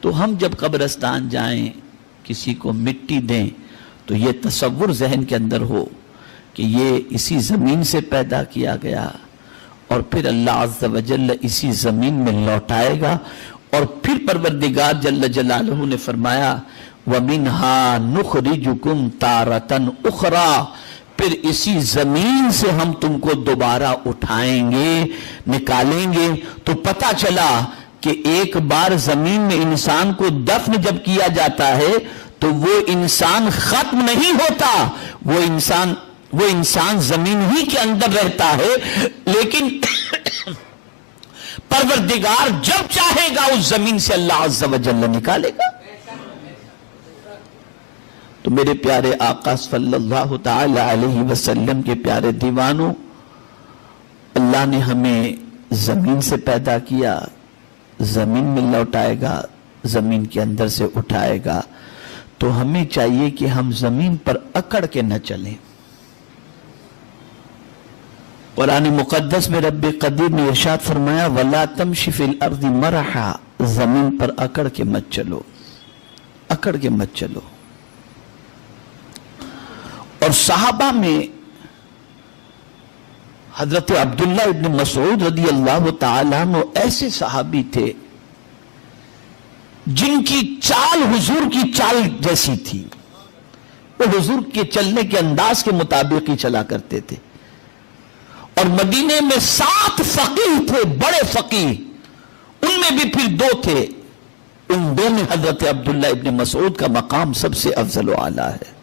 تو ہم جب قبرستان جائیں کسی کو مٹی دیں تو یہ تصور ذہن کے اندر ہو کہ یہ اسی زمین سے پیدا کیا گیا اور پھر اللہ عز و جل اسی زمین میں لوٹائے گا، اور پھر پروردگار جل جلالہ نے فرمایا وَمِنْهَا نُخْرِجُكُمْ تَارَةً أُخْرَى، پھر اسی زمین سے ہم تم کو دوبارہ اٹھائیں گے، نکالیں گے۔ تو پتہ چلا کہ ایک بار زمین میں انسان کو دفن جب کیا جاتا ہے تو وہ انسان ختم نہیں ہوتا، وہ انسان زمین ہی کے اندر رہتا ہے، لیکن پروردگار جب چاہے گا اس زمین سے اللہ عز و جل نکالے گا۔ تو میرے پیارے آقا صلی اللہ تعالی علیہ وسلم کے پیارے دیوانوں، اللہ نے ہمیں زمین سے پیدا کیا، زمین میں لوٹائے گا، زمین کے اندر سے اٹھائے گا، تو ہمیں چاہیے کہ ہم زمین پر اکڑ کے نہ چلیں۔ قرآن مقدس میں رب قدیر نے ارشاد فرمایا وَلَا تَمْشِ فِي الْأَرْضِ مَرَحًا، زمین پر اکڑ کے مت چلو، اکڑ کے مت چلو۔ اور صحابہ میں حضرت عبداللہ ابن مسعود رضی اللہ تعالیٰ عنہ ایسے صحابی تھے جن کی چال حضور کی چال جیسی تھی، وہ حضور کے چلنے کے انداز کے مطابق ہی چلا کرتے تھے۔ اور مدینے میں 7 فقیہ تھے، بڑے فقیہ، ان میں بھی پھر 2 تھے، ان 2 میں حضرت عبداللہ ابن مسعود کا مقام سب سے افضل و اعلیٰ ہے۔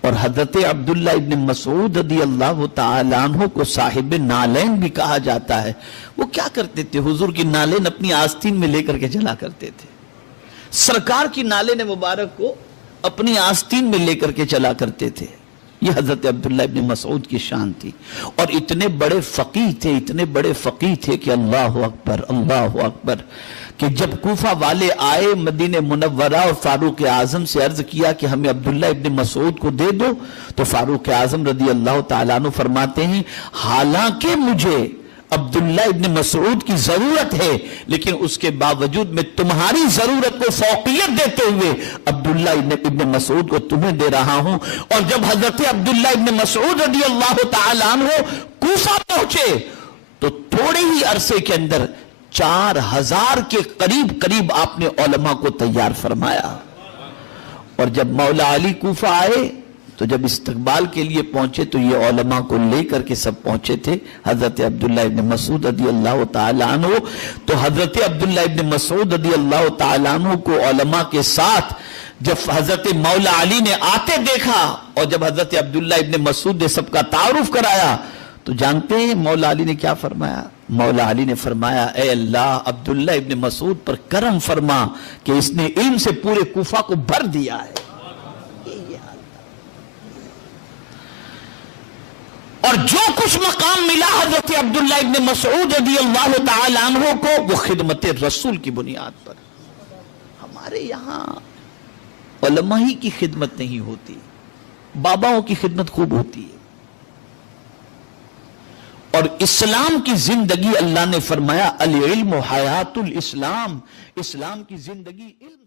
اور حضرت عبداللہ ابن مسعود رضی اللہ تعالیٰ عنہ کو صاحب نالین بھی کہا جاتا ہے۔ وہ کیا کرتے تھے؟ حضور کی نالین اپنی آستین میں لے کر کے چلا کرتے تھے، سرکار کی نالین مبارک کو اپنی آستین میں لے کر کے چلا کرتے تھے۔ یہ حضرت عبداللہ ابن مسعود کی شان تھی، اور اتنے بڑے فقیہ تھے، اتنے بڑے فقیہ تھے کہ اللہ اکبر اللہ اکبر، کہ جب کوفہ والے آئے مدینہ منورہ اور فاروق اعظم سے عرض کیا کہ ہمیں عبداللہ ابن مسعود کو دے دو، تو فاروق اعظم رضی اللہ تعالیٰ عنہ فرماتے ہیں حالانکہ مجھے عبداللہ ابن مسعود کی ضرورت ہے، لیکن اس کے باوجود میں تمہاری ضرورت کو فوقیت دیتے ہوئے عبداللہ ابن مسعود کو تمہیں دے رہا ہوں۔ اور جب حضرت عبداللہ ابن مسعود رضی اللہ تعالیٰ عنہ کوفہ پہنچے تو تھوڑے ہی عرصے کے اندر 4000 کے قریب آپ نے علماء کو تیار فرمایا۔ اور جب مولا علی کوفہ آئے تو جب استقبال کے لیے پہنچے تو یہ علماء کو لے کر کے سب پہنچے تھے، حضرت عبداللہ ابن مسعود رضی اللہ تعالیٰ عنہ۔ تو حضرت عبداللہ ابن مسعود رضی اللہ تعالیٰ عنہ کو علماء کے ساتھ جب حضرت مولا علی نے آتے دیکھا، اور جب حضرت عبداللہ ابن مسعود نے سب کا تعارف کرایا، تو جانتے ہیں مولا علی نے کیا فرمایا؟ مولا علی نے فرمایا اے اللہ عبداللہ ابن مسعود پر کرم فرما کہ اس نے علم سے پورے کوفہ کو بھر دیا ہے۔ اور جو کچھ مقام ملا حضرت عبداللہ ابن مسعود رضی اللہ تعالیٰ عنہ کو، وہ خدمت رسول کی بنیاد پر۔ ہمارے یہاں علماء ہی کی خدمت نہیں ہوتی، باباؤں کی خدمت خوب ہوتی ہے۔ اور اسلام کی زندگی اللہ نے فرمایا العلم حیات الاسلام، اسلام کی زندگی علم